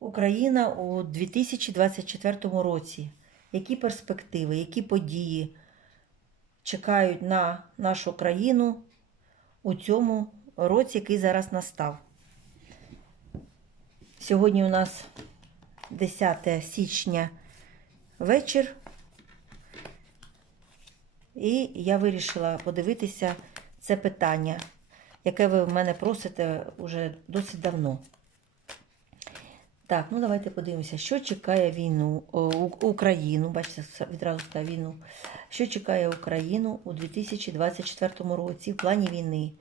Україна у 2024 році. Які перспективи, які події чекають на нашу країну у цьому році, який зараз настав? Сьогодні у нас 10 січня вечір. І я вирішила подивитися це питання, яке ви в мене просите вже досить давно. Так, ну давайте подивимося, що чекає війну Україну. Бачите, відразу сказав війну. Що чекає Україну у 2024 році в плані війни,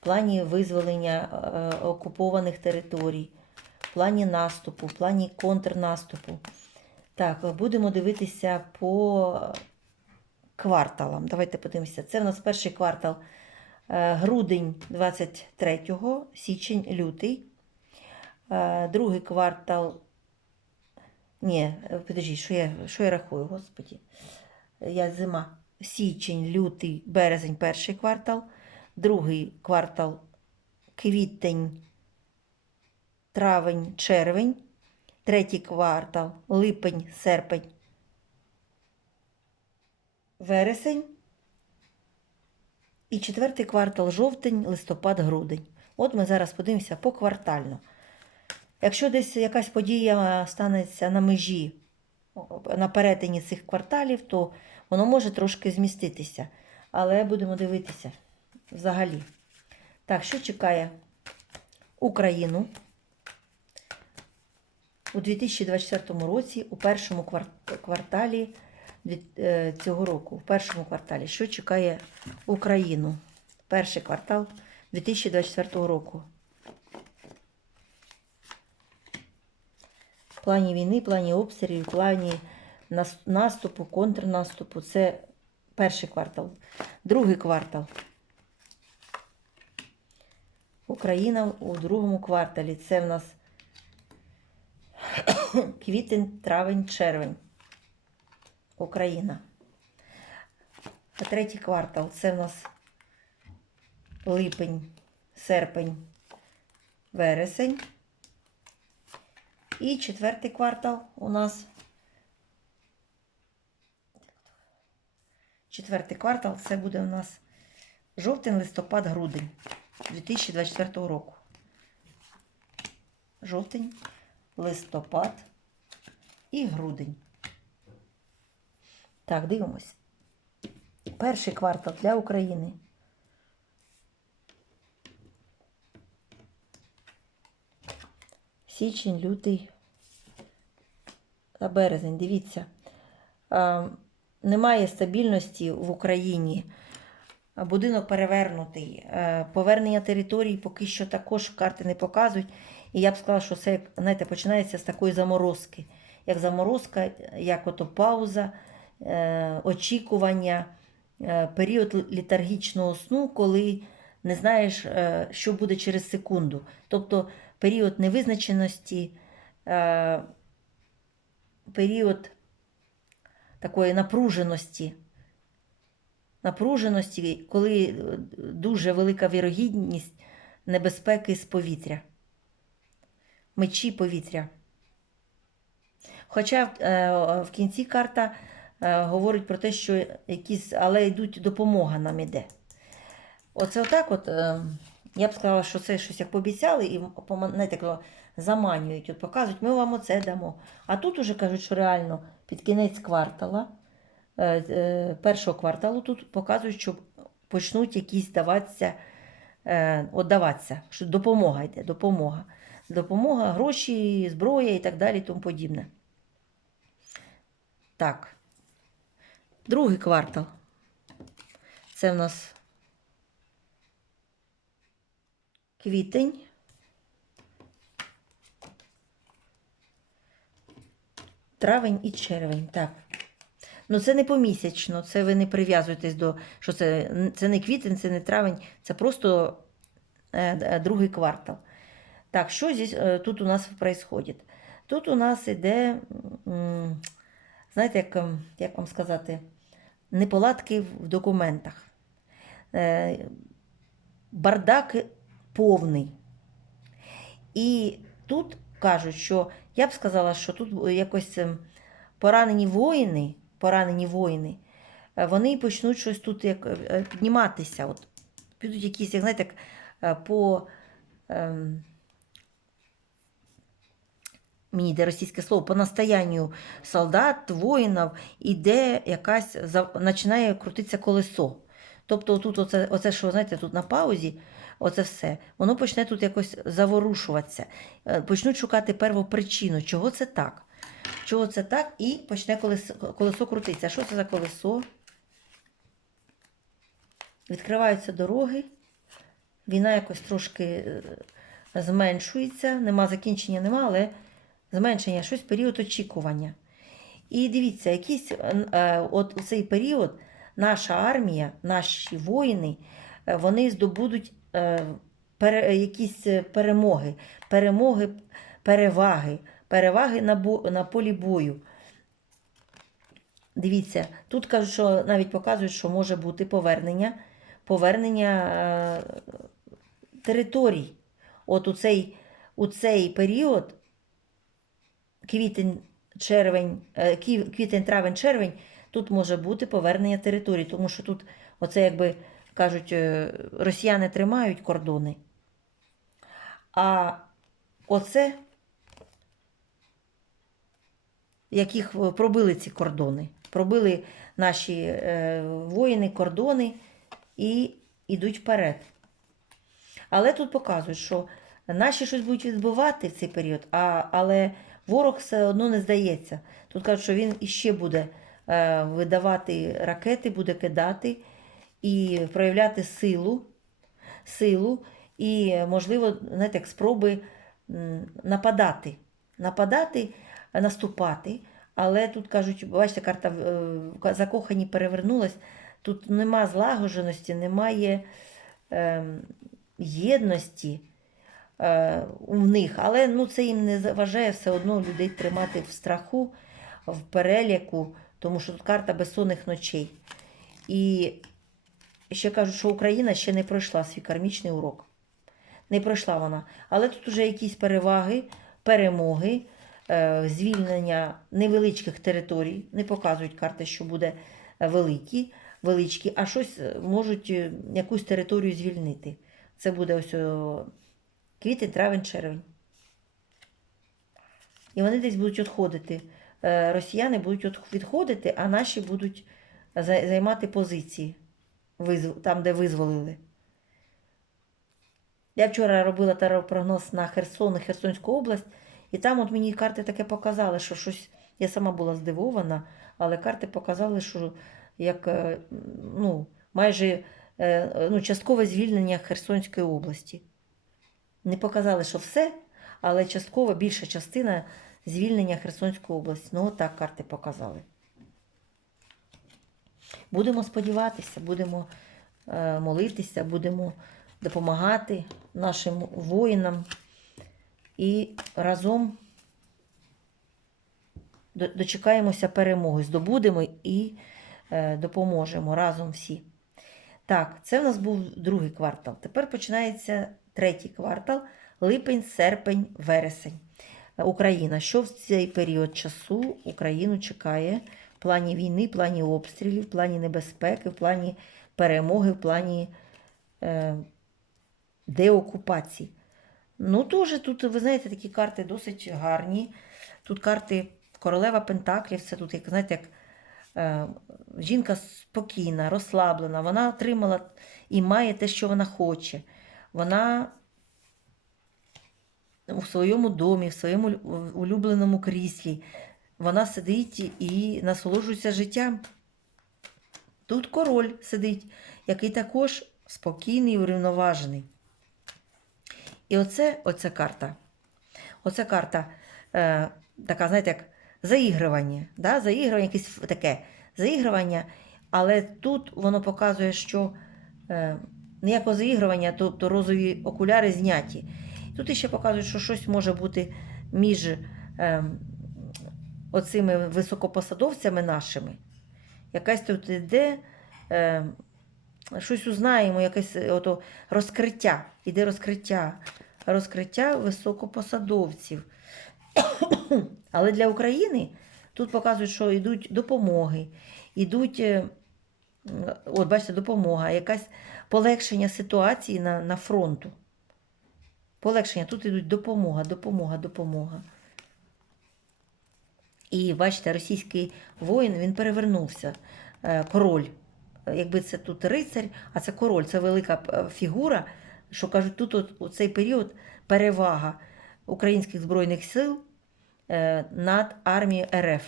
в плані визволення е, окупованих територій, в плані наступу, в плані контрнаступу. Так, будемо дивитися по кварталам. Давайте подивимося. Це в нас перший квартал е, грудень 23, січень, лютий. Е, Другий квартал. Ні, е, подожди, що я, що я рахую, господі. Я зима. Січень, лютий, березень, перший квартал. Другий квартал квітень, травень, червень. Третій квартал липень, серпень, вересень. І четвертий квартал жовтень, листопад, грудень. От ми зараз подивимося поквартально. Якщо десь якась подія станеться на межі, на перетині цих кварталів, то воно може трошки зміститися. Але будемо дивитися взагалі. Так, що чекає Україну у 2024 році, у першому кварталі е, цього року, в першому кварталі, що чекає Україну? Перший квартал 2024 року. В плані війни, плані обстрілів, в плані наступу, контрнаступу. Це перший квартал. Другий квартал. Україна у другому кварталі. Це в нас квітень, травень, червень. Україна. А третій квартал це в нас липень, серпень, вересень. І четвертий квартал у нас. Четвертий квартал це буде у нас жовтень, листопад, грудень 2024 року. Жовтень, листопад і грудень. Так, дивимось. Перший квартал для України. Січень, лютий та березень. Дивіться, немає стабільності в Україні. Будинок перевернутий. Е, Повернення територій поки що також карти не показують. І я б сказала, що це, знаєте, починається з такої заморозки. Як заморозка, як ото пауза, е, очікування, е, період літаргічного сну, коли не знаєш, що буде через секунду. Тобто період невизначеності, е, період такої напруженості. Напруженості, коли е, дуже велика вірогідність небезпеки з повітря, мечі повітря. Хоча е, в кінці карта е, говорить про те, що якісь, але йдуть допомога нам іде. Оце отак от, е, я б сказала, що це щось як пообіцяли і знаєте, заманюють, от показують, ми вам оце дамо. А тут уже кажуть, що реально під кінець квартала, е, е, першого кварталу, тут показують, що почнуть якісь даватися, е, що допомога йде, допомога. Допомога, гроші, зброя і так далі, тому подібне. Так. Другий квартал. Це в нас квітень. Травень і червень. Так. Ну, це не помісячно, це ви не прив'язуєтесь до, що це, це не квітень, це не травень, це просто е, е, другий квартал. Так, що здесь, е, тут у нас відбувається? Тут у нас іде, знаєте, як, ем, як вам сказати, неполадки в документах. Е, бардак повний. І тут кажуть, що я б сказала, що тут якось ем, поранені воїни, поранені воїни, е, вони почнуть щось тут як е, підніматися. От, підуть якісь, як знаєте, е, по. ем, Мені йде російське слово, по настоянню солдат, воїнів, іде якась, починає крутитися колесо. Тобто тут оце, оце, що знаєте, тут на паузі, оце все, воно почне тут якось заворушуватися. Е, Почнуть шукати первопричину, чого це так. Чого це так, і почне колесо, колесо крутитися. Що це за колесо? Відкриваються дороги, війна якось трошки е, зменшується, нема закінчення, нема, але зменшення, щось період очікування. І дивіться, якийсь е, от у цей період наша армія, наші воїни, вони здобудуть якісь е, перемоги, перемоги, переваги, переваги на, на полі бою. Дивіться, тут кажуть, що навіть показують, що може бути повернення, повернення е, територій. От у цей, у цей період квітень, червень, е, квітень, травень, червень, тут може бути повернення територій, тому що тут, оце якби кажуть, е, росіяни тримають кордони. А оце, яких пробили ці кордони, пробили наші е, воїни кордони і йдуть вперед. Але тут показують, що наші щось будуть відбивати в цей період, а, але ворог все одно не здається. Тут кажуть, що він іще буде е, видавати ракети, буде кидати і проявляти силу, силу і, можливо, знаєте, як спроби нападати. Нападати, е, наступати. Але тут кажуть, бачите, карта е, закохані перевернулась. Тут нема злагодженості, немає ем, єдності е, у них, але ну, це їм не заважає все одно людей тримати в страху, в переляку, тому що тут карта безсонних ночей. І ще кажуть, що Україна ще не пройшла свій кармічний урок. Не пройшла вона. Але тут вже якісь переваги, перемоги, е, звільнення невеличких територій. Не показують карти, що буде великі, величкі, а щось е, можуть е, якусь територію звільнити. Це буде ось квітень, травень, червень. І вони десь будуть відходити. Росіяни будуть відходити, а наші будуть займати позиції там, де визволили. Я вчора робила теропрогноз на Херсон і Херсонську область, і там от мені карти таке показали, що щось. Я сама була здивована, але карти показали, що як е, ну, майже е, ну, часткове звільнення Херсонської області. Не показали, що все, але частково більша частина звільнення Херсонської області. Ну, отак карти показали. Будемо сподіватися, будемо е, молитися, будемо допомагати нашим воїнам і разом дочекаємося перемоги, здобудемо і е, допоможемо разом всі. Так, це в нас був другий квартал. Тепер починається третій квартал липень, серпень, вересень. Е, Україна. Що в цей період часу Україну чекає в плані війни, плані обстрілів, в плані небезпеки, в плані перемоги, в плані е, деокупації. Ну, теж тут, ви знаєте, такі карти досить гарні. Тут карти королева Пентаклів, це тут, як знаєте, як е, жінка спокійна, розслаблена, вона отримала і має те, що вона хоче. Вона у своєму домі, в своєму улюбленому кріслі. Вона сидить і насолоджується життям. Тут король сидить, який також спокійний і урівноважений. І оце, оця карта. Оця карта е, така, знаєте, як заігрування. Да? Заігрування, якесь таке заігрування, але тут воно показує, що е, ніякого заігрування, тобто розові окуляри зняті. Тут іще показують, що щось може бути між е, оцими високопосадовцями нашими. Якась тут іде, е, щось узнаємо, якесь ото розкриття. Іде розкриття розкриття високопосадовців. Але для України тут показують, що йдуть допомоги, йдуть, е, от бачите, допомога, якась полегшення ситуації на, на фронту. Полегшення, тут йдуть допомога, допомога, допомога. І бачите, російський воїн він перевернувся. Е, Король. Е, Якби це тут рицарь, а це король, це велика е, фігура, що кажуть, тут от, у цей період перевага українських збройних сил над армією РФ.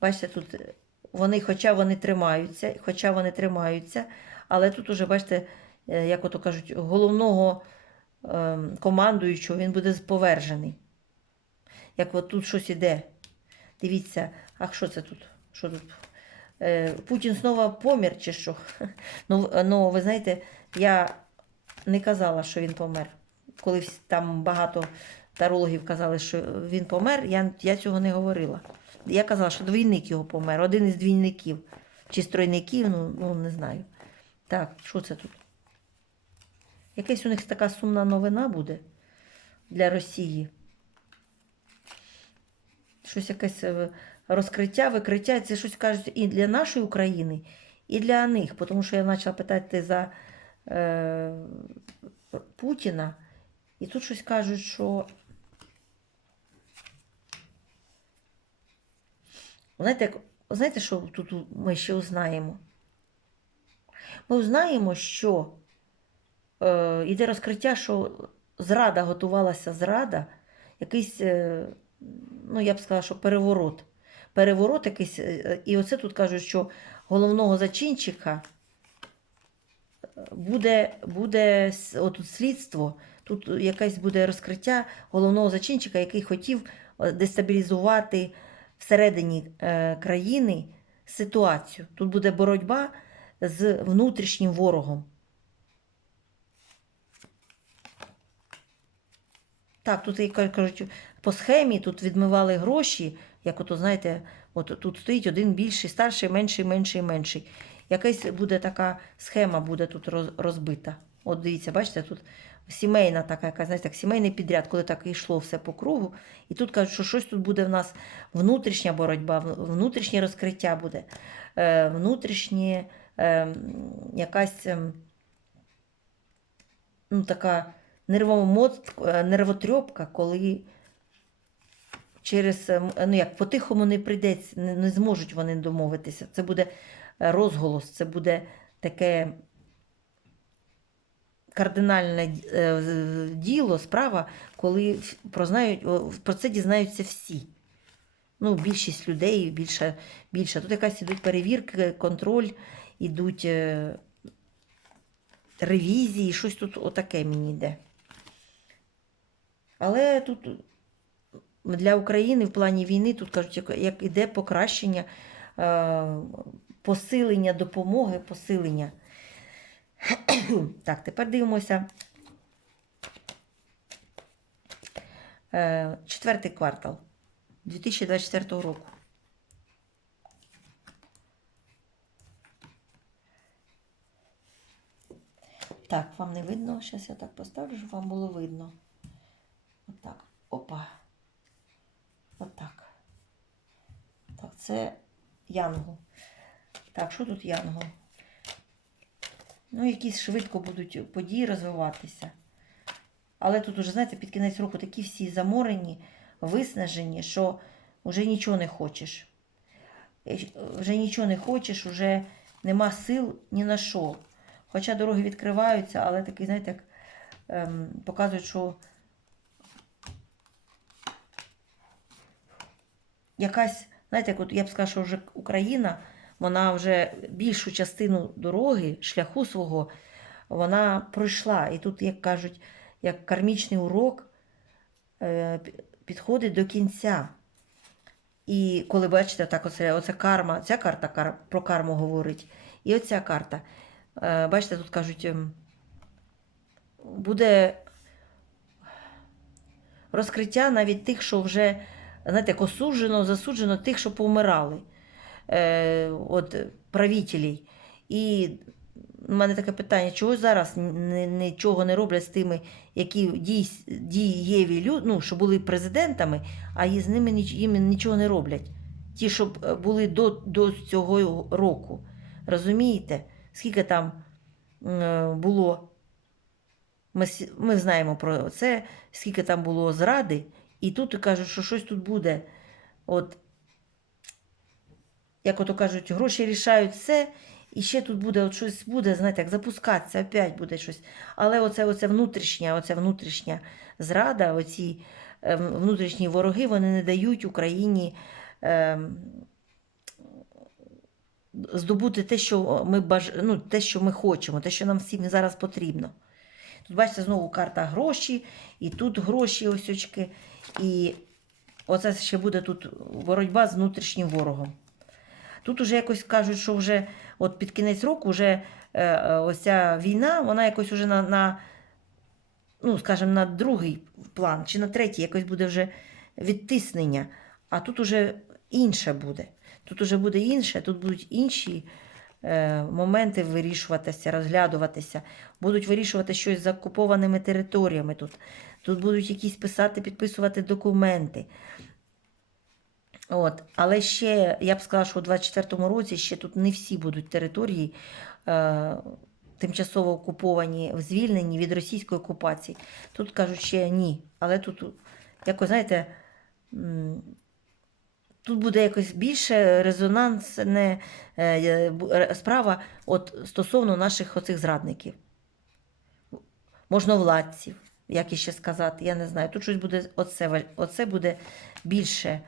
Бачите, тут вони, хоча вони тримаються, хоча вони тримаються, але тут уже, бачите, як ото кажуть, головного е, командуючого він буде повержений. Як от тут щось іде. Дивіться, а що це тут? Що тут? Е, Путін знову помер чи що? Ну, ну, ви знаєте, я не казала, що він помер. Коли там багато тарологів казали, що він помер, я, я цього не говорила. Я казала, що двійник його помер, один із двійників. Чи стройників, ну, ну не знаю. Так, що це тут? Якась у них така сумна новина буде для Росії. Щось якесь е, розкриття, викриття. Це щось кажуть і для нашої України, і для них. Тому що я почала питати за е, Путіна, і тут щось кажуть, що. Знаєте, як, знаєте, що тут ми ще узнаємо? Ми узнаємо, що е, йде розкриття, що зрада готувалася зрада, якийсь, е, ну я б сказала, що переворот. Переворот якийсь, е, і оце тут кажуть, що головного зачинчика буде, буде с- отут слідство, тут якесь буде розкриття головного зачинчика, який хотів е, дестабілізувати всередині е, країни ситуацію. Тут буде боротьба з внутрішнім ворогом. Так, тут кажуть, по схемі тут відмивали гроші, як ото, знаєте, от тут стоїть один більший, старший, менший, менший, менший. Якась буде така схема буде тут розбита. От дивіться, бачите, тут сімейна така, яка, знаєте, так, сімейний підряд, коли так йшло все по кругу. І тут кажуть, що щось тут буде в нас внутрішня боротьба, внутрішнє розкриття буде, е, внутрішнє е, якась ем, ну, така нервотрьопка, коли через, ем, ну як, по-тихому не прийдеться, не, не зможуть вони домовитися. Це буде е, розголос, це буде таке кардинальне е, діло, справа, коли прознають, про це дізнаються всі. Ну, більшість людей, більше, більше. Тут якась ідуть перевірки, контроль, ідуть е, ревізії, щось тут отаке мені йде. Але тут для України в плані війни тут кажуть, як, іде покращення, е, посилення допомоги, посилення. так, тепер дивимося. Е, четвертий квартал 2024 року. Так, вам не видно? Зараз я так поставлю, щоб вам було видно. Отак. Опа. Отак. Так, це янгол. Так, що тут янгол? Ну, якісь швидко будуть події розвиватися. Але тут уже, знаєте, під кінець року такі всі заморені, виснажені, що вже нічого не хочеш. Е, Вже нічого не хочеш, вже нема сил ні на що. Хоча дороги відкриваються, але такий, знаєте, як ем, показують, що якась, знаєте, як от я б сказала, що вже Україна, вона вже більшу частину дороги, шляху свого, вона пройшла. І тут, як кажуть, як кармічний урок е, підходить до кінця. І коли бачите, так оце, оце карма, ця карта кар, про карму говорить, і оця карта. Е, бачите, тут кажуть, ем, буде розкриття навіть тих, що вже, знаєте, як осуджено, засуджено тих, що повмирали, е, от правителей. І у мене таке питання: чого зараз нічого не роблять з тими, які дієві люди, ну, що були президентами, а з ними їм нічого не роблять. Ті, що е, були до, до цього року. Розумієте? Скільки там е, було. Ми, ми знаємо про це, скільки там було зради, і тут кажуть, що щось тут буде. От, як ото кажуть, гроші рішають все, і ще тут буде от щось буде, знаєте, як запускатися, опять буде щось. Але оце, оце внутрішня, оце внутрішня зрада, оці е, внутрішні вороги, вони не дають Україні е, здобути те, що ми баж... ну, те, що ми хочемо, те, що нам всім зараз потрібно. Тут, бачите, знову карта гроші, і тут гроші ось очки. І оце ще буде тут боротьба з внутрішнім ворогом. Тут уже якось кажуть, що вже от під кінець року вже е, ось ця війна, вона якось уже на, на ну, скажімо, на другий план чи на третій якось буде вже відтиснення. А тут уже інше буде. Тут уже буде інше, тут будуть інші е, моменти вирішуватися, розглядуватися. Будуть вирішувати щось з окупованими територіями тут. Тут будуть якісь писати, підписувати документи. От. Але ще, я б сказала, що у 24-му році ще тут не всі будуть території е, тимчасово окуповані, звільнені від російської окупації. Тут кажуть ще ні. Але тут, якось, знаєте, тут буде якось більше резонансне е, е, справа от, стосовно наших оцих зрадників. Можновладців, як іще сказати, я не знаю. Тут щось буде, оце, оце буде більше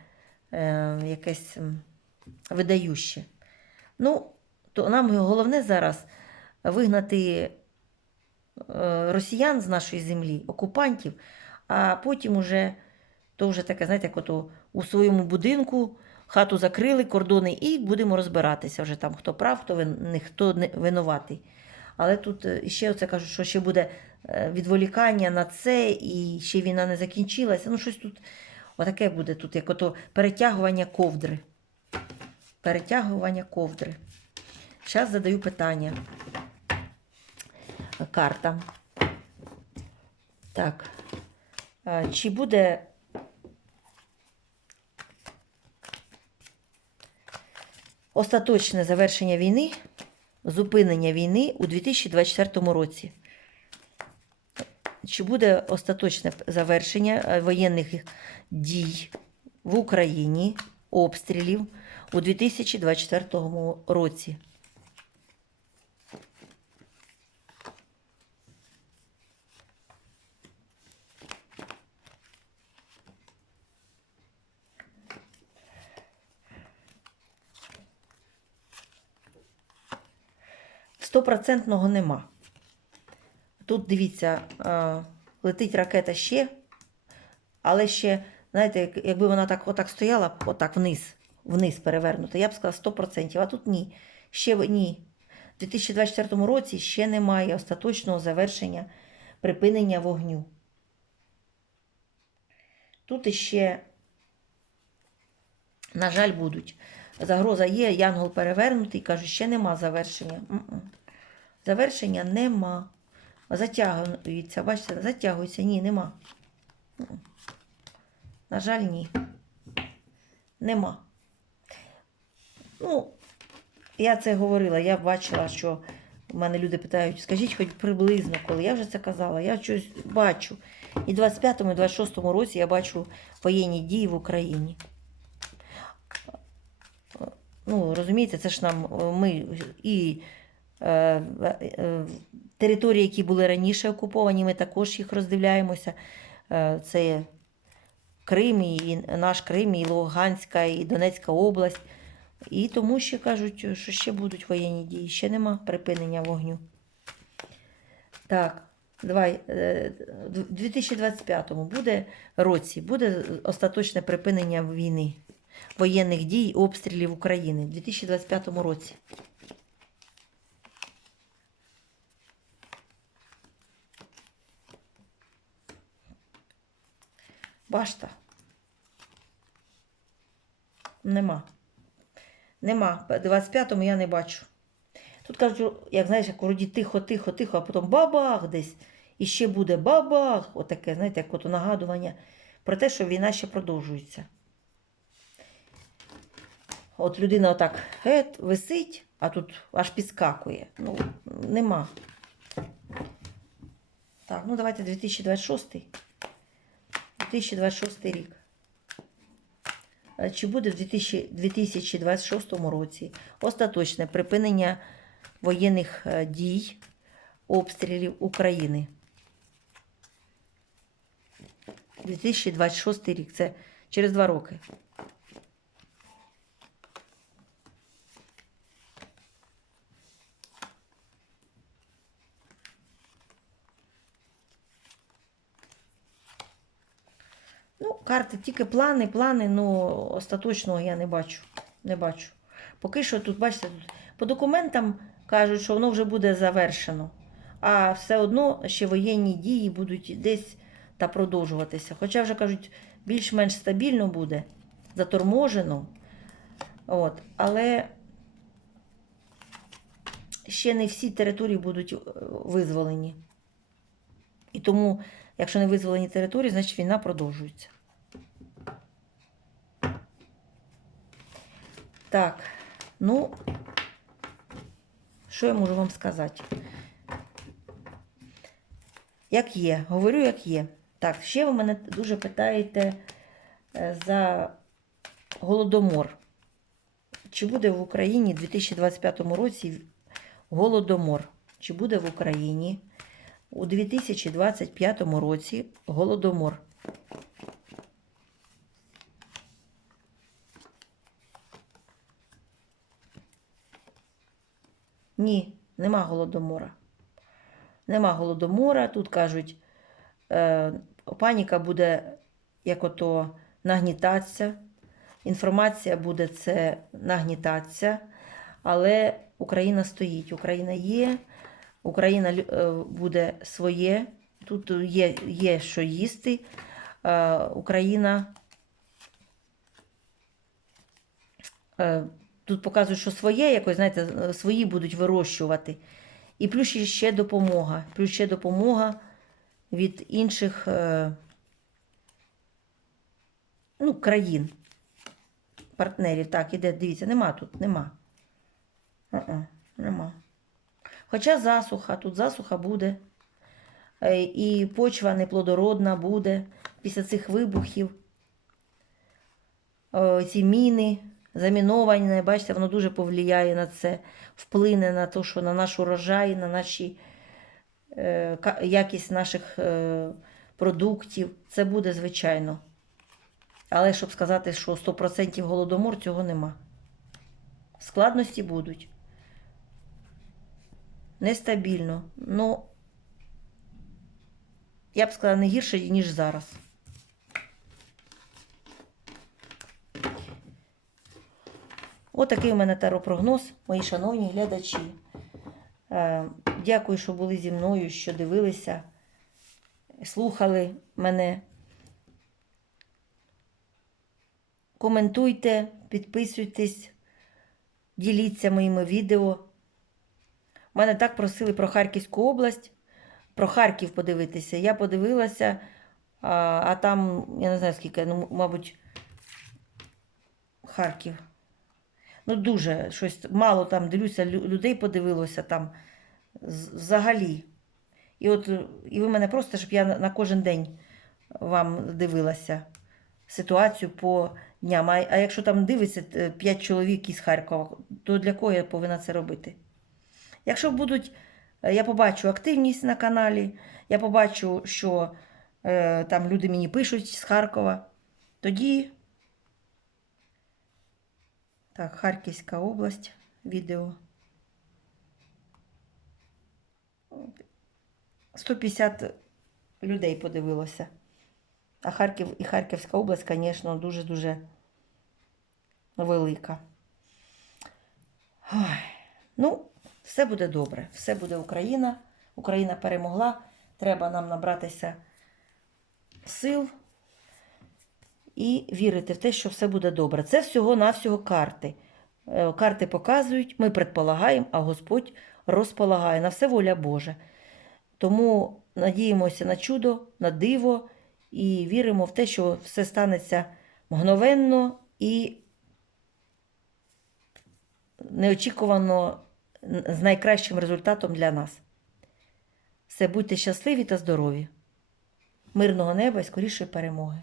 е, якесь видающе. Ну, то нам головне зараз вигнати е, росіян з нашої землі, окупантів, а потім уже, то вже таке, знаєте, як ото у своєму будинку хату закрили, кордони, і будемо розбиратися вже там, хто прав, хто вин, хто не винуватий. Але тут е, ще оце кажуть, що ще буде відволікання на це, і ще війна не закінчилася. Ну, щось тут отаке буде тут, як ото перетягування ковдри. Перетягування ковдри. Зараз задаю питання. Карта. Так. Чи буде остаточне завершення війни, зупинення війни у 2024 році? Чи буде остаточне завершення е, воєнних дій в Україні, обстрілів у 2024 році? Стопроцентного нема. Тут дивіться, е, летить ракета ще, але ще, знаєте, якби вона так отак стояла, отак вниз, вниз перевернута, я б сказала 100%, а тут ні. Ще ні. У 2024 році ще немає остаточного завершення припинення вогню. Тут іще, на жаль, будуть. Загроза є, янгол перевернутий, кажу, ще нема завершення. Завершення нема. Затягується, бачите, затягується. Ні, нема. На жаль, ні. Нема. Ну, я це говорила, я бачила, що в мене люди питають, скажіть хоч приблизно коли. Я вже це казала, я щось бачу. І в 25-му, і 26-му році я бачу воєнні дії в Україні. Ну, розумієте, це ж нам ми і е, е, території, які були раніше окуповані, ми також їх роздивляємося. Е, це Крим, і наш Крим, і Луганська, і Донецька область. І тому ще кажуть, що ще будуть воєнні дії, ще нема припинення вогню. Так, давай, е, в 2025 буде році, буде остаточне припинення війни, воєнних дій, обстрілів України в 2025 році. Башта. Нема. Нема. 25-му я не бачу. Тут кажуть, як знаєш, як вроді тихо, тихо, тихо, а потім бабах десь. І ще буде бабах. Отаке, знаєте, як ото нагадування про те, що війна ще продовжується. От людина отак гет, висить, а тут аж підскакує. Ну, нема. Так, ну давайте 2026. 2026 рік. Е, Чи буде в 2026 році остаточне припинення воєнних е, дій, обстрілів України? 2026 рік. Це через два роки. Ну, карти, тільки плани, плани, ну остаточного я не бачу. Не бачу. Поки що тут, бачите, тут по документам кажуть, що воно вже буде завершено. А все одно ще воєнні дії будуть десь та продовжуватися. Хоча вже кажуть, більш-менш стабільно буде, заторможено. От. Але ще не всі території будуть е, визволені. І тому, якщо не визволені території, значить війна продовжується. Так, ну, що я можу вам сказати? Як є, говорю, як є. Так, ще ви мене дуже питаєте е, за голодомор. Чи буде в Україні у 2025 році голодомор? Чи буде в Україні у 2025 році голодомор? Ні, нема голодомора. Нема голодомора. Тут кажуть, е, паніка буде як ото нагнітатися. Інформація буде це нагнітатися. Але Україна стоїть. Україна є, Україна е, буде своє. Тут є, є що їсти. Е, Україна. Тут показують, що своє якось, знаєте, е, свої будуть вирощувати. І плюс ще допомога. Плюс ще допомога від інших е, ну, країн, партнерів. Так, іде, дивіться, нема тут, нема. Е-е, нема. Хоча засуха, тут засуха буде. Е, І почва неплодородна буде після цих вибухів. Ці міни заміноване, бачите, воно дуже повлияє на це, вплине на те, що на наш урожай, на наші, е, якість наших е, продуктів. Це буде звичайно. Але щоб сказати, що 100% голодомор, цього нема. Складності будуть. Нестабільно. Ну, я б сказала, не гірше, ніж зараз. Отакий у мене таропрогноз, мої шановні глядачі. Е, Дякую, що були зі мною, що дивилися, слухали мене. Коментуйте, підписуйтесь, діліться моїми відео. Мене так просили про Харківську область, про Харків подивитися. Я подивилася, а, а там, я не знаю скільки, ну, мабуть, Харків. Ну, дуже щось мало там дивлюся, людей подивилося там взагалі. І от е, і ви мене просто, щоб я на, кожен день вам дивилася ситуацію по дням. А, а якщо там дивиться 5 чоловік із Харкова, то для кого я повинна це робити? Якщо будуть, е, я побачу активність на каналі, я побачу, що е, там люди мені пишуть з Харкова, тоді. Так, Харківська область, відео. 150 людей подивилося. А Харків і Харківська область, звісно, дуже-дуже велика. Ой. Ну, все буде добре. Все буде Україна. Україна перемогла. Треба нам набратися сил і вірити в те, що все буде добре. Це всього-навсього карти. Е, Карти показують, ми предполагаємо, а Господь розполагає. На все воля Божа. Тому надіємося на чудо, на диво і віримо в те, що все станеться мгновенно і неочікувано з найкращим результатом для нас. Все, будьте щасливі та здорові. Мирного неба і скорішої перемоги.